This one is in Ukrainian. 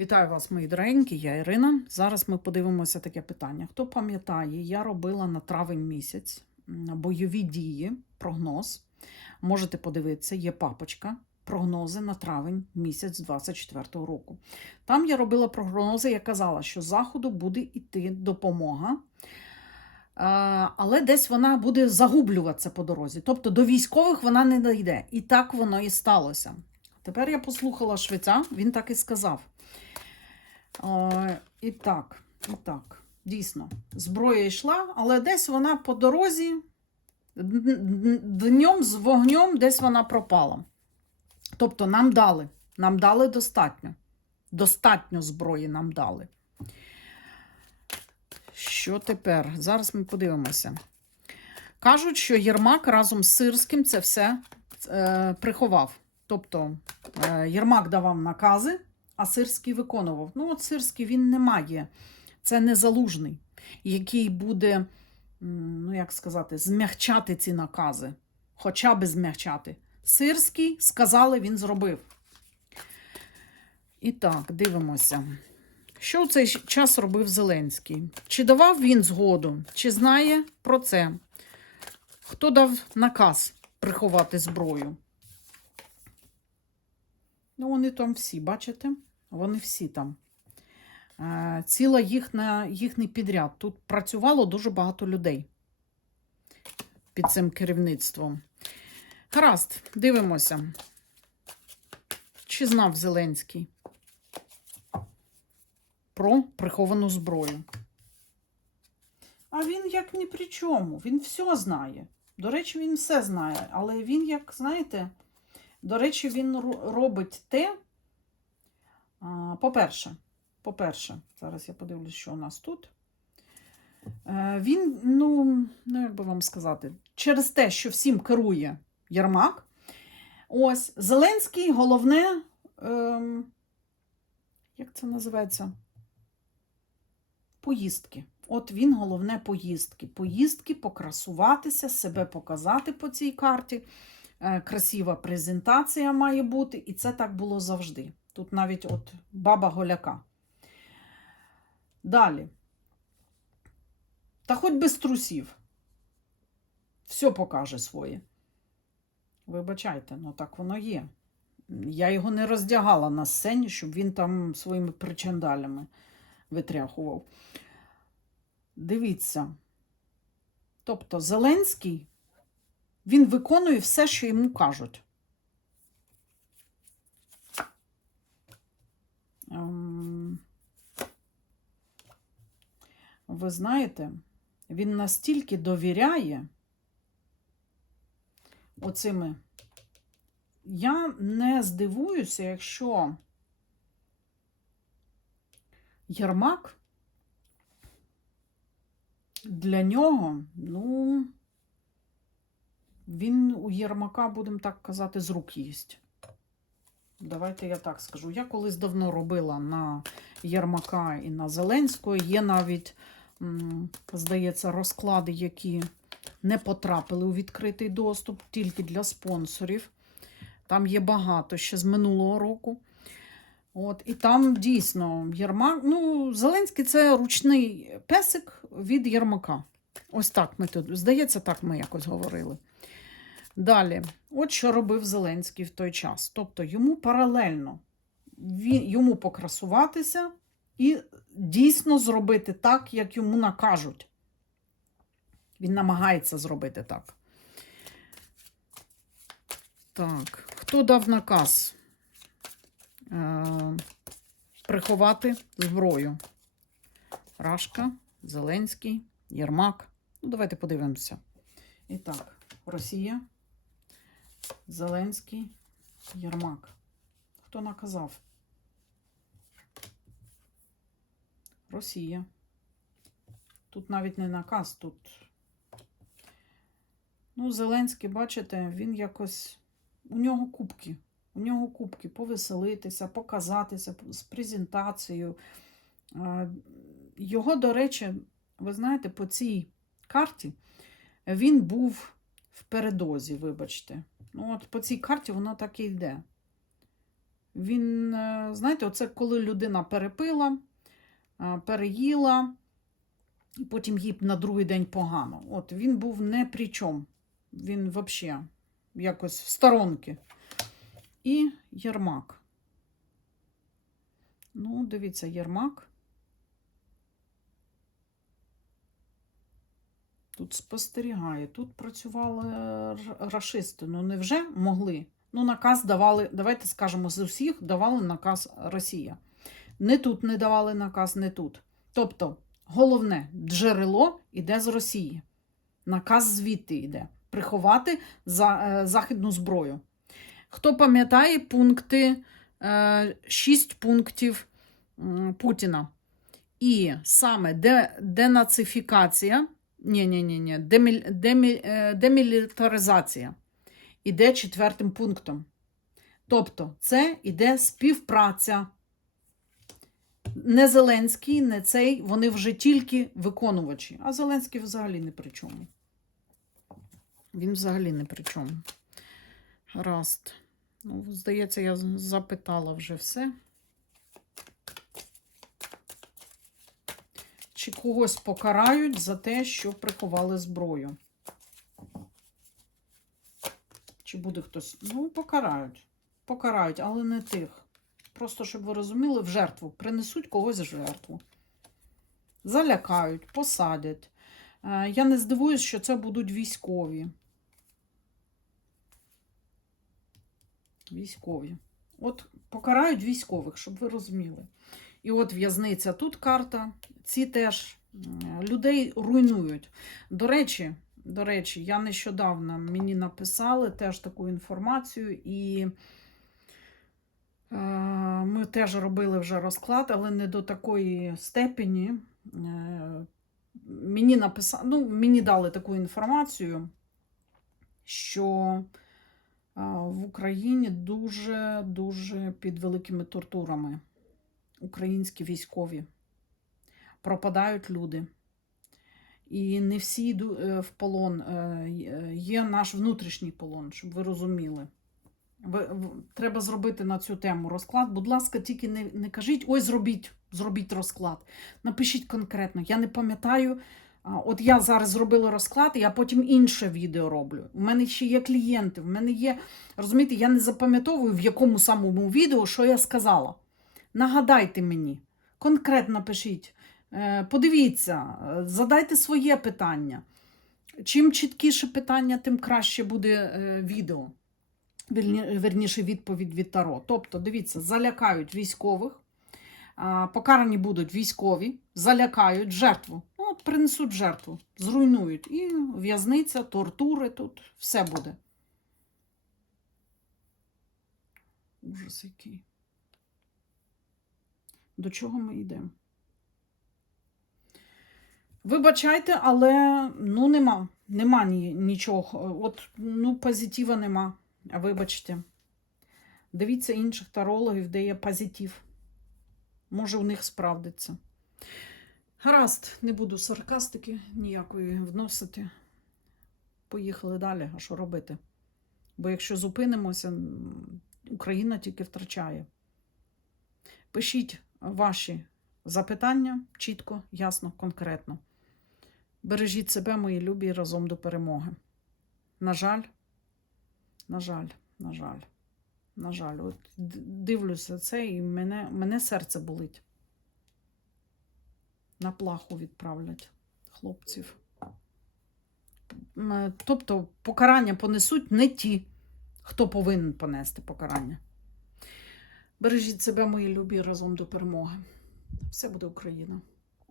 Вітаю вас, мої дорогенькі, я Ірина. Зараз ми подивимося таке питання. Хто пам'ятає, я робила на травень місяць бойові дії, прогноз. Можете подивитися, є папочка. Прогнози на травень місяць 24-го року. Там я робила прогнози, я казала, що заходу буде йти допомога, е, але десь вона буде загублюватися по дорозі. Тобто до військових вона не дійде. І так воно і сталося. Тепер я послухала швеця, він так і сказав. Е, і так, і так, дійсно, зброя йшла, але десь вона по дорозі, днем з вогнем десь вона пропала. Тобто нам дали, нам дали достатньо. Достатньо зброї нам дали. Що тепер? Зараз ми подивимося. Кажуть, що Єрмак разом з Сирським це все е, приховав. Тобто е, Єрмак давав накази, а Сирський виконував. Ну, от Сирський він не має. Це не залужний, який буде, ну як сказати, змягчати ці накази. Хоча би змягчати. Сирський сказали, він зробив. І так, дивимося. Що в цей час робив Зеленський? Чи давав він згоду, чи знає про це? Хто дав наказ приховати зброю? Ну, вони там всі, бачите? Вони всі там. Е, Ціла їхня, їхній підряд. Тут працювало дуже багато людей під цим керівництвом. Гаразд, дивимося. Чи знав Зеленський про приховану зброю? А він як ні при чому. Він все знає. До речі, він все знає. Але він, як знаєте, до речі, він робить те. По-перше, по-перше, зараз я подивлюсь, що у нас тут. Е, Він, ну, ну, як би вам сказати, через те, що всім керує Єрмак. Ось Зеленський головне, ем, як це називається? Поїздки. От він головне поїздки. Поїздки, покрасуватися, себе показати по цій карті. Е, Красива презентація має бути, і це так було завжди. Тут навіть от баба голяка. Далі. Та хоч без трусів. Все покаже своє. Вибачайте, ну так воно є. Я його не роздягала на сцені, щоб він там своїми причандалями витряхував. Дивіться. Тобто Зеленський, він виконує все, що йому кажуть. Ем, Ви знаєте, він настільки довіряє оцими. Я не здивуюся, якщо Єрмак для нього, ну, він у Єрмака, будемо так казати, з рук їсть. Давайте я так скажу. Я колись давно робила на Єрмака і на Зеленського. Є навіть, здається, розклади, які не потрапили у відкритий доступ, тільки для спонсорів. Там є багато ще з минулого року. От, і там дійсно Єрмак. Ну, Зеленський це ручний песик від Єрмака. Ось так ми тут. Здається, так ми якось говорили. Далі, от що робив Зеленський в той час. Тобто йому паралельно він, йому покрасуватися і дійсно зробити так, як йому накажуть. Він намагається зробити так. Так, хто дав наказ е, приховати зброю? Рашка, Зеленський, Єрмак. Ну, давайте подивимося. І так, Росія, Зеленський, Єрмак. Хто наказав? Росія. Тут навіть не наказ, тут. Ну, Зеленський, бачите, він якось. У нього кубки. У нього кубки повеселитися, показатися з презентацією. Його, до речі, ви знаєте, по цій карті він був в передозі, вибачте. Ну, от по цій карті воно так і йде. Він, е, знаєте, оце коли людина перепила, е, переїла, і потім їй на другий день погано. От він був не при чому. Він взагалі якось в сторонки. І Єрмак. Ну, дивіться, Єрмак. Тут спостерігає, тут працювали р- рашисти. Ну, невже могли? Ну, наказ давали, давайте скажемо, з усіх давали наказ Росія. Не тут не давали наказ, не тут. Тобто, головне, джерело йде з Росії. Наказ звідти йде. Приховати за, е, західну зброю. Хто пам'ятає пункти, е, шість пунктів м, Путіна? І саме де, денацифікація, ні, ні, ні, ні, деміль, деміль, е, демілітаризація іде четвертим пунктом. Тобто, це іде співпраця. Не Зеленський, не цей, вони вже тільки виконувачі. А Зеленський взагалі не при чому. Він взагалі не при чому. Гаразд. Ну, здається, я запитала вже все. Чи когось покарають за те, що приховали зброю? Чи буде хтось? Ну, покарають. Покарають, але не тих. Просто, щоб ви розуміли, в жертву. Принесуть когось в жертву. Залякають, посадять. Е, Я не здивуюсь, що це будуть військові. Військові. От покарають військових, щоб ви розуміли. І от в'язниця тут карта. Ці теж людей руйнують. До речі, до речі, я нещодавно мені написали теж таку інформацію, і е, ми теж робили вже розклад, але не до такої степені. Е, мені написали, ну, мені дали таку інформацію, що е, в Україні дуже дуже під великими тортурами українські військові. Пропадають люди. І не всі йдуть е, в полон. Е, Є наш внутрішній полон, щоб ви розуміли. Треба зробити на цю тему розклад. Будь ласка, тільки не, не кажіть, ой, зробіть, зробіть розклад. Напишіть конкретно. Я не пам'ятаю. От я зараз зробила розклад, я потім інше відео роблю. У мене ще є клієнти, в мене є. Розумієте, я не запам'ятовую, в якому самому відео, що я сказала. Нагадайте мені, конкретно пишіть. Е, Подивіться, е, задайте своє питання. Чим чіткіше питання, тим краще буде е, відео. Вірніше відповідь від Таро. Тобто, дивіться, залякають військових, покарані будуть військові, залякають жертву. Ну, от принесуть жертву, зруйнують. І в'язниця, тортури тут, все буде. Ужас який. До чого ми йдемо? Вибачайте, але ну нема. Нема ні, нічого. От ну, позитива нема. Вибачте. Дивіться інших тарологів, де є позитив. Може, у них справдиться. Гаразд, не буду саркастики ніякої вносити. Поїхали далі, а що робити? Бо якщо зупинимося, Україна тільки втрачає. Пишіть ваші запитання чітко, ясно, конкретно. Бережіть себе, мої любі, разом до перемоги. На жаль, на жаль, на жаль, на жаль, от дивлюся це і мене, мене серце болить. На плаху відправлять хлопців. Тобто покарання понесуть не ті, хто повинен понести покарання. Бережіть себе, мої любі, разом до перемоги. Все буде Україна.